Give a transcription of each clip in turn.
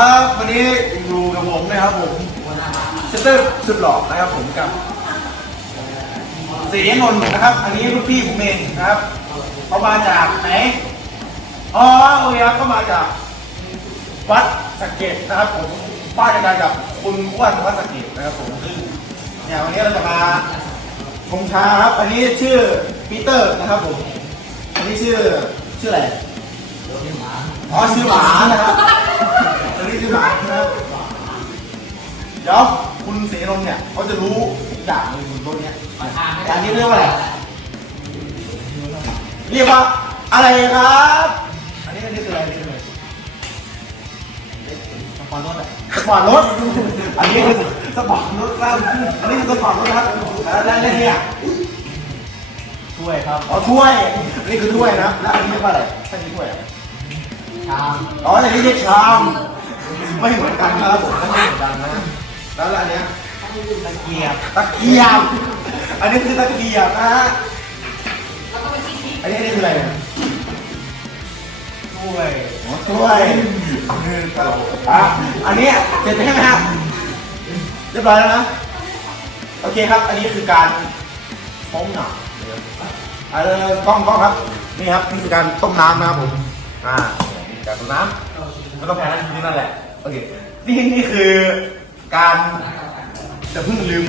ครับวันนี้อยู่กับผมนะครับผมเซนเตอร์สุดหล่อนะครับผมกับสีนนท์นะครับ อันนี้ลูกพี่ผมเองนะครับเขามาจากไหนอ๋อโอเคครับก็มาจากวัดสักเกตนะครับ ผมป้ายกันกับคุณอ้วนวัดสักเกตนะครับผมเนี่ยวันนี้เราจะมาชงชาครับ อันนี้ชื่อปีเตอร์นะครับผมอันนี้ชื่อชื่ออะไรอ๋อชื่อหมานะครับอันนี้ชื่อ หมานะครับเดี๋ยวคุณเสนงเนี่ยเขาจะรู้ทุกอย่างเลยบนโต๊ะเนี้ยอย่างนี้เรียกว่าอะไร เรียกว่าอะไรครับ อันนี้อันนี้คืออะไรคืออะไรสปอร์ตรถอะสปอร์ตรถ อันนี้คือสปอร์ตรถครับอันนี้คือสปอร์ตรถนะครับแล้วแล้วแล้วเนี่ยช่วยครับ อ๋อถ้วยอันนี้คือถ้วยนะ แล้วอันนี้เรียกว่าอะไรใช่นี่ถ้วยอะชาม อ๋อแต่นี่เรียกชาม ไม่เหมือนกันนะครับผมไม่เหมือนกันนะแล้วอันเนี้ยตะเกียบตะเกียบ อันนี้คือตะเกียบนะฮะอันนี้อันนี้คืออะไรเนี่ยช่วยอ๋อถ้วยอะอันนี้เสร็จไปใช่ไหมครับเรียบร้อยแล้วนะโอเคครับ อันนี้คือการต้มหนักเออกล้องกล้องครับ นี่ครับนี่คือการต้มน้ำนะครับผม อ่านี่การต้มน้ำแล้วก็แพ้นั่นคือนั่นแหละ โอเค นี่นี่คือการจะเพิ่งลืม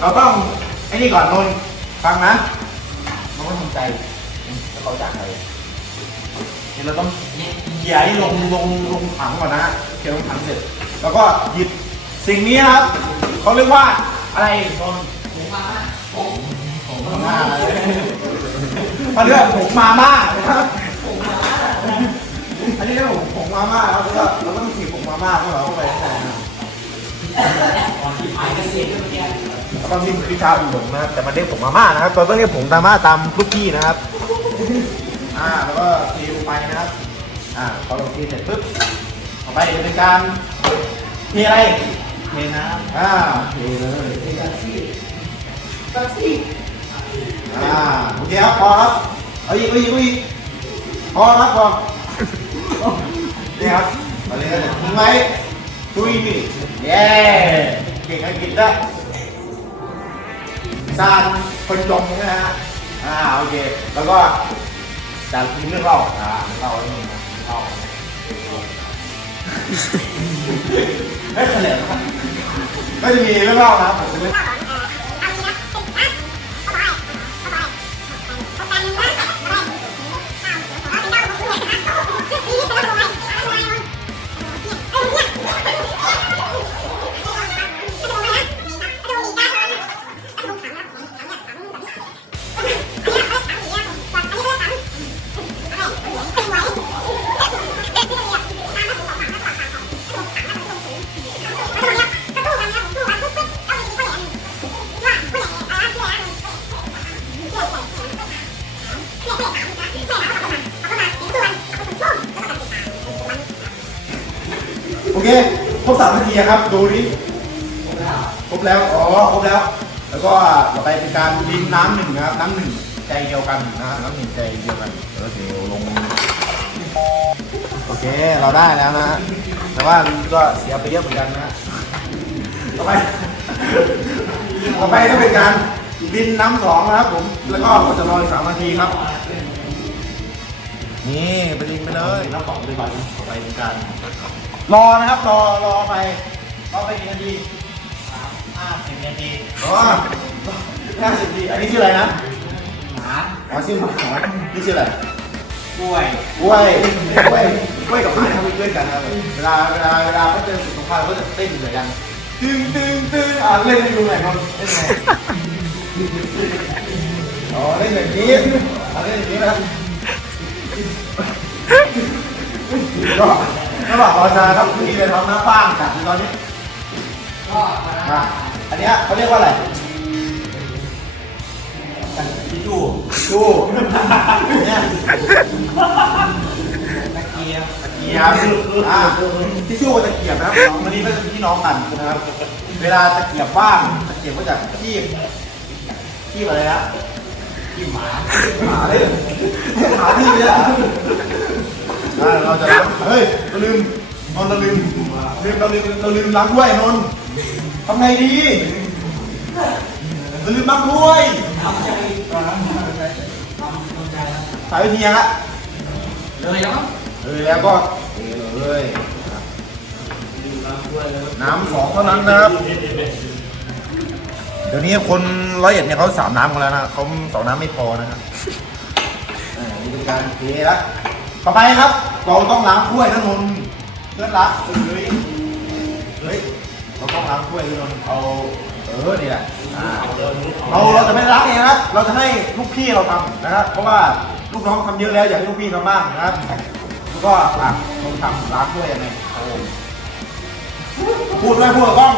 เราต้องไอ้นี่ก่อนนนฟังนะเราต้องทำใจแล้วเราจากไรนี่เราต้องเขี่ยให้ลงลงลงถังก่อนนะเขี่ยลงถังเสร็จ แล้วก็หยิบสิ่งนี้นะครับเขาเรียกว่าอะไรนนผงมามาผงมาม่าเขาเรียกผงมาม่านะครับอันนี้เราผงมาม่าครับแล้วก็เราต้องขีดผง มาม่าของเราเข้าไปข้างในนะแล้วก็พิมพ์คือชาอุดมนะครับแต่มันเรียกผงมาม่านะครับตัวต้องเรียกผงมาม่าตามลูกพี่นะครับ อ่าแล้วก็เทลงไปนะครับ อ่าพอเราเทเสร็จปุ๊บต่อไปจะเป็นการเทอะไรเทน้อ่าเทเลยอ่าโอเคครับพอครับเอาอีกเอาอีกเอาอีกพอครับพอนี่ครับ ตอนนี้ก็จะทิ้งไว้ทุยนี่เย้เก่งอังกฤษได้สร้างคนจมนะฮะอ่าโอเค แล้วก็จากทีมเรื่องเล่าอ่าเล่าเรื่องนี้นะเล่าเฮ้ยเฉลยนะครับก็จะมีเรื่องเล่านะครับผม เคครบสามนาทีครับ ดูดิครบแล้วอ๋อครบแล้ว แล้วก็ต่อไปเป็นการดินน้ำหนึ่งนะครับน้ำหนึ่งใจเดียวกันนะน้ำหนึ่งใจเดียวกันแล้วเทลงโอเคเราได้แล้วนะฮะแต่ว่าก็เสียไปเยอะเหมือนกันนะฮะต่อไปต่อไปก็เป็นการดินน้ำสองนะครับผม แล้วก็เราจะรออีกสามนาทีครับ นี่ไปดินไปเลยน้ำสองไปก่อนต่อไปเป็นการ รอนะครับ รอ รอไป รอไปกี่นาทีำห้าสิบนาทีอ๋อห้าสิบนาที อันนี้ชื่ออะไรนะ หมาอ๋อชื่อหมานี่ชื่ออะไร กล้วย กล้วย กล้วย กล้วยกับหมาทำเป็นเพื่อนกันครับเวลา เวลา เวลาเขาเจอสิ่งสงครามเขาจะเต้นอยู่ด้วยกัน ตึงตึงตึงอะเล่นให้ดูหน่อยนนท์เล่นไงอ๋อเล่นแบบนี้อะเล่นอย่างนี้นะครับก็ ระหว่างรอชาครับที่เป็นท้องน้ำป้างจัดอยู่ตอนนี้ก็อะอันเนี้ยเขาเรียกว่าอะไรทิชชู่ชูเนี่ยตะเกียบตะเกียบอ่าที่ชู่กับตะเกียบนะครับสองอันนี้ก็จะเป็นพี่น้องกันนะครับ เวลาตะเกียบว่างตะเกียบก็จะคีบคีบอะไรนะที่หมาหาเลยหาที่เนี่ย อ่าเราจะล้างเฮ้ยอย่าลืมนนท์เราลืมลืมเราลืมเราลืมล้างถ้วยนนท์ทำไงดีเราลืมล้างถ้วยสายวิธียังฮะเลยแล้วเออแล้วก็เอเลยน้ำสองเท่านั้นนะครับเดี๋ยวนี้คนร้อยเอ็ดเนี่ยเขาสามน้ำกันแล้วนะเขาสองน้ำไม่พอนะครับเออนี่เป็นการเทละ ต่อไปครับ เราต้องล้างถ้วยนะนนท์เพื่อนรักเฮ้ยเฮ้ยเราต้องล้างถ้วยนนท์เอาเออนี่แหละอ่าเราเราจะไม่ล้างเองนะครับ เราจะให้ลูกพี่เราทำนะครับ เพราะว่าลูกน้องทำเยอะแล้วอยากให้ลูกพี่ทำบ้างนะครับแล้วก็อะเราทำล้างถ้วยยังไงครับผมพูดด้วยพูดกับกล้อง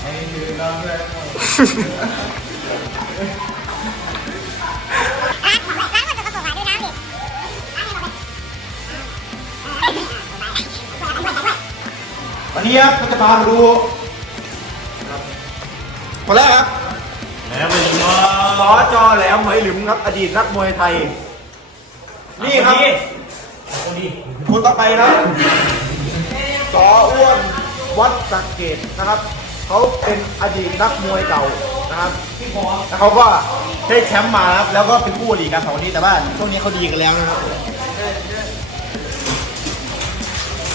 ให้ดื่มน้ำแรงหน่อย วันนี้ครับก็จะพามาดูคนแรกครับแล้วเป็นว่าสอจอแหลมไหมหลิมครับ อดีตนักมวยไทย นี่ครับโอ้ดีคนต่อไปครับสออ้วนวัดสักเกตนะครับ เขาเป็นอดีตนักมวยเก่านะครับพี่พอแล้วเขาก็ได้แชมป์มานะครับแล้วก็เป็นคู่อริกันสองคนนี้แต่ว่าช่วงนี้เขาดีกันแล้วนะครับ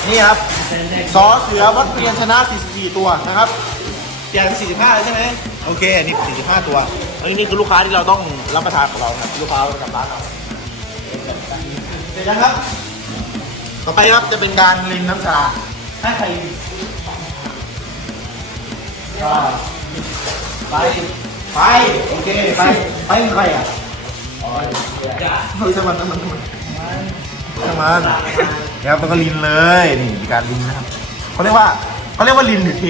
นี่ครับสอเสือวัดเพียนชนะ 44 ตัวนะครับเปลี่ยนเป็น45เลยใช่ไหมโอเคอันนี้45 ตัวอันนี้นี่คือลูกค้าที่เราต้องรับประทานของเราครับลูกค้าประจำร้านเราเสร็จยังครับ ต่อไปครับจะเป็นการลินน้ำชาให้ใครก็ไปไปโอเคไปไปเป็นใครอะเฮ้ยสมันสมันสมันสมัน แล้วมันก็ลินเลยนี่มีการลินนะครับเขาเรียกว่าเขาเรียกว่าลินหรือเท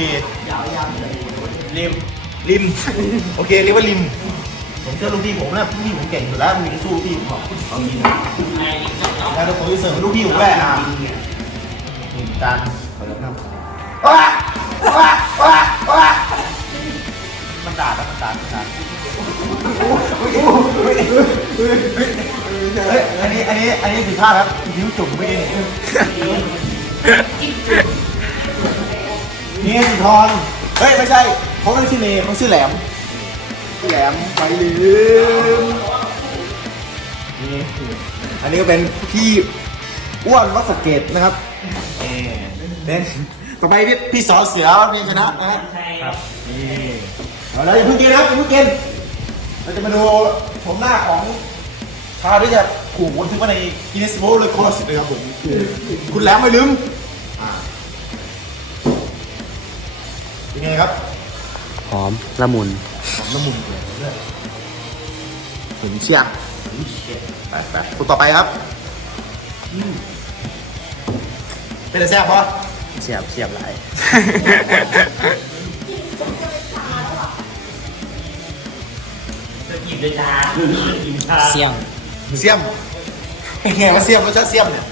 ลิมลิมโอเคเรียกว่าลิมผมเชื่อลูกพี่ผมนะลูกพี่ผมเก่งอยู่แล้วมีสู้ลูกพี่ผมบอกเอาลินแล้วผมจะเสริมลูกพี่ผมแว่อะนี่การเปิดน้ำว้าว้าว้าว้ามันด่าแล้วมันด่ามันด่า เฮ้ยอันนี้อันนี้อันนี้ผิดพลาดครับนิ้วจุ่มไม่เองนี่สุนทรเฮ้ยไม่ใช่เขาไม่ได้ชื่อเนเขาชื่อแหลมชื่อแหลมไปลืมนี่อันนี้ก็เป็นพี่อ้วนวัดสะเกตนะครับเออเป็นต่อไปพี่พี่สอเสือเรียนชนะนะฮะใช่นี่ เอาละอย่าเพิ่งกินนะครับอย่าเพิ่งกินเราจะมาดูชมหน้าของชาที่จะถูกบันทึกไว้ในกินเนสโบเลยคนละสิบเลยครับผมคุณแหลมไม่ลืมอ่าเป็นไงครับหอมละมุนหอมละมุนเลยเนี่ยเห็นเชียงไปไปคนต่อไปครับอืมเป็นอะไรแซ่บปะเสียบเสียบหลายจะกินเลยจ้ากินชาเสี่ยง เสียมเป็นไงว่าเสียมไม่ใช่เสียมเนี่ย